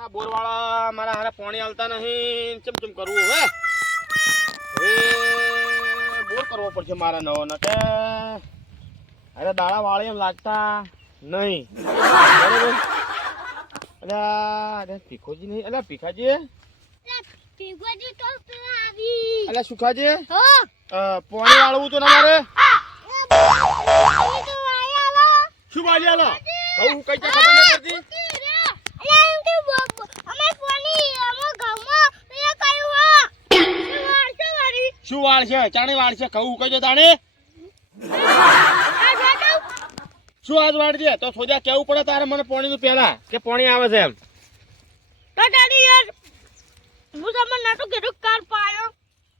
ના બોરવાળા મારા હારે પાણી આલતા નહીં, ચમ ચમ કરવું હે? હવે બોર કરવો પડશે મારા નવો ને કે અરે દાડા વાળી એમ લાગતા નહીં. બરોબર. અરે ભીખોજી નહીં, અરે ભીખાજી, ભીખોજી તો આવી. અરે સુખાજી, હા પાણી વાળવું તો ના મારે. તો આઈ આલો. શું વાળી આલો? કહું કઈ ત્યાં ખબર નહીં પડતી. શું વાળ છે? ચાણી વાળ છે? કહું કઈ દો તાણે. શું આજ વાળ છે? તો સોજા કેવું પડે તારે મને પાણી નું પેલા કે પાણી આવે છે એમ.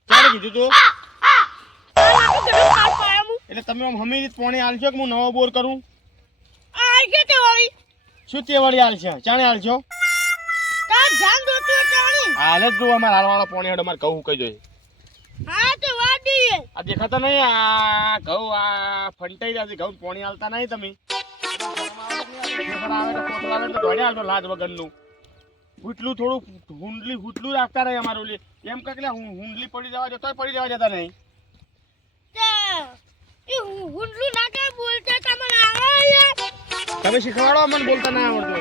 ક્યારે કીધું તું? એટલે તમે આમ હમી પાણી આલશો કે હું નવો બોર કરું? શું તે વળી આલશે? ચાણે આલશો? હાલ જ જો અમારે હાલવાળો પાણી હેડ અમારે કહું કઈ જોઈએ. આ દેખાતા નહીં, આ ઘઉં આ ફંટાઈ રહ્યા છે, ઘઉં પાણી આલતા નહીં તમે. લાજ વગરનું હુટલું થોડું હુટલું રાખતા રહે અમારું. એમ કે હુંડલી પડી જવા જતો પડી જવા જતા નહીં. તમે શીખવાડો, મને બોલતા ના આવડતું.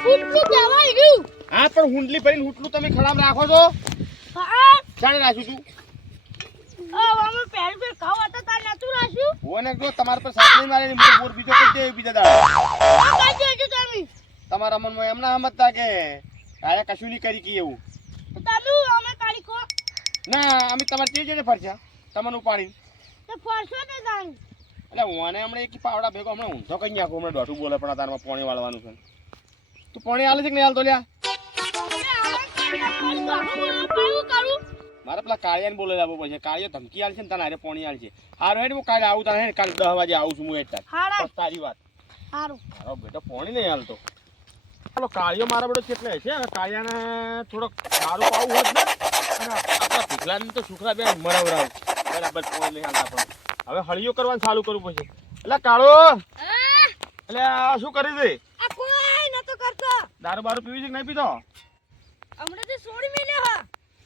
હા પણ હુંડલી ભરીને હુટલું તમે ખરાબ રાખો છો. ચાલે રાખ્યું તું? જો તમારા પર સાથ નહીં મારે બોર બીજો કઈ બીજા દાડા તમારા મનમાં એમ ના સમજતા કે તારે કશું નહીં કરી કે એવું ના. અમે તમારે તે જઈને ફરશે તમને ઉપાડી એટલે હું હમણાં એક પાવડા ભેગો હમણાં ઊંધો કઈ નાખું. હમણાં દોઢું બોલે પણ તારમાં પાણી વાળવાનું છે. તું પાણી હાલે છે કે નહીં હાલતો લ્યા? મારે પેલા કાળિયાને બોલે લાવવો પડશે. કાળિયો ધમકી આલશે ને તને હારે પાણી આલશે. હારું હેડ હું કાલે આવું તારે કાલે 10 વાગે આવું છું હું એટલે. તારી વાત હારો બેટો પાણી નહીં હાલતો. ચાલો કાળિયો મારા બેટો કેટલે છે? કાળિયાને થોડોક સારું પાવું હોત ને અને આપણા ભીખલાને તો સુખરા બે મરાવરાવ બરાબર પાણી નહીં હાલતા. પણ હવે હળિયો કરવાનું ચાલુ કરવું પડશે. એટલે કાળો એટલે આ શું કરી દે? દારૂ બારૂ પીવી છે કે નહીં પીતો?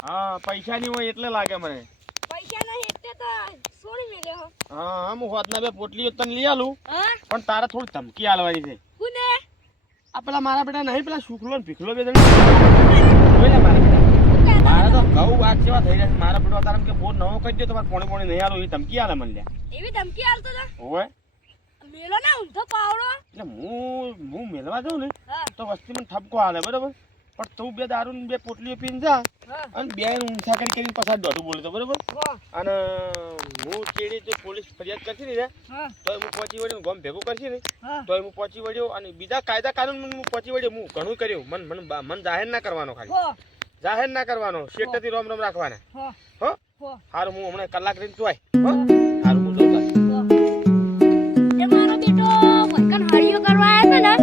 હા પૈસા નહીં હોય એટલે લાગે મને. હા હું હોતના બે પોટલીઓ તને લઈ આલું પણ તારે થોડી ધમકી આલવાની છે. આ પેલા મારા બેટા નહીં પેલા સુખલો ને ભીખલો બે મારા તો ઘઉં વાગ જેવા થઈ રહ્યા છે. મારા બેટો તારે કે બોર નવો કરી દો તમારે પોણી પોણી નહીં આલું એ ધમકી આલે મને લ્યા. એવી ધમકી આલતો હતા? ઓય મેલો ના ઊંધો પાવડો. એટલે હું મેલવા જાઉં ને તો વસ્તી મને ઠપકો આલે બરોબર. પણ તું બે દારૂ બે પોટલીઓ પીને જા અને બે ઊંચા કરીને પાછા દોઢું બોલે તો બરોબર. અને હું ચેડી જો પોલીસ ફરિયાદ કરશે ને તો હું પહોંચી વળ્યો ગમ ભેગું કરશે ને તો હું પહોંચી વળ્યો અને બીજા કાયદા કાનૂન હું પહોંચી વળ્યો. હું ઘણું કર્યું. મન જાહેર ના કરવાનો, ખાલી જાહેર ના કરવાનો. શેઠથી રોમ રોમ રાખવાના. હો સારું હું હમણાં કલાક રહીને તું આય. સારું હું જોતા મારો બેટો મનકન હળિયો કરવા આવ્યો ને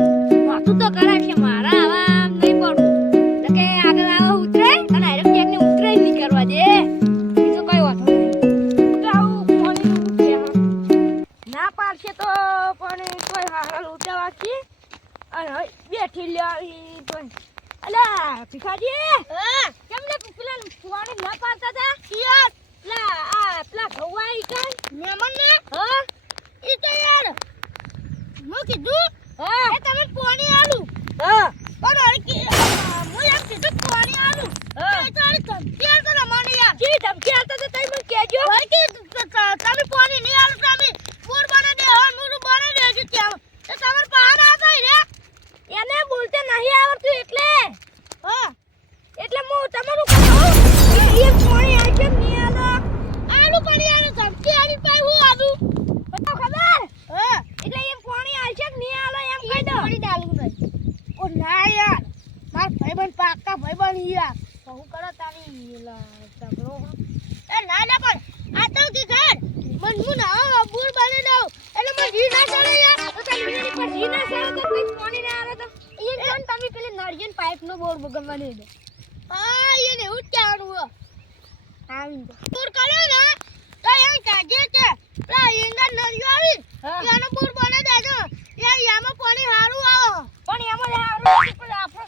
વાતું તો કરાય છે. મારા આવા નહીં પડું કે આગળ આવા ઉતરે અને આરે ક્યાંક ને ઉતરે નહીં કરવા દે. બીજો કઈ વાતો નહીં ના પાડશે તો પણ કોઈ હાલ ઉતાવા છે અને બેઠી લ્યા તો અલા ભીખાજી કેમ લે પેલા ફુવાને ના પાડતા હતા યાર? પેલા ગવાઈ કાઈ મેમન ને હા ઈ તો યાર હું કીધું એ તમે પાણી આલું પણ અરે કે હું એમ કીધું પાણી આલું એ તો અરે ધમકી આલતો ને મને યાર. કી ધમકી આલતો તો તઈ મને કહેજો ભાઈ કે તમે પાણી નહીં આલું તમે બોર બને દે હવે મૂરું બને દે છે ત્યાં તો તમાર પાણ આ ગઈ રે એને બોલતે નહીં આવડતું એટલે એટલે હું તમારું કહું કે એ પાણી આ કેમ નહીં આલો? આલું પાણી આલો ધમકી આલી પાઈ હું આલું બતા ખબર એટલે એમ પાણી આલશે કે નહીં આલો એમ કહી દો. પાણી ડાલું નહીં. ઓ ના યાર માર ભાઈબંધ પાક્કા ભાઈબંધ યાર હું કરો તારી તગડો એ ના લે પણ આ તો કી ઘર મન હું ના બોર બને દઉં એટલે મને જી ના ચડે યાર. તો તારી વીણી પર જી ના ચડે તો કોઈ પાણી ના આવે તો એ કોણ તમે પેલી નળિયન પાઇપ નો બોર બગમવાની દે. એને હું ચાણું આવી બોર કર્યો ને તો એમ કાજે છે પેલા એંગા નળિયો આવી એનો બોર બને દેજો એ યામાં પાણી હારું આવો પણ એમાં હારું પણ આપણો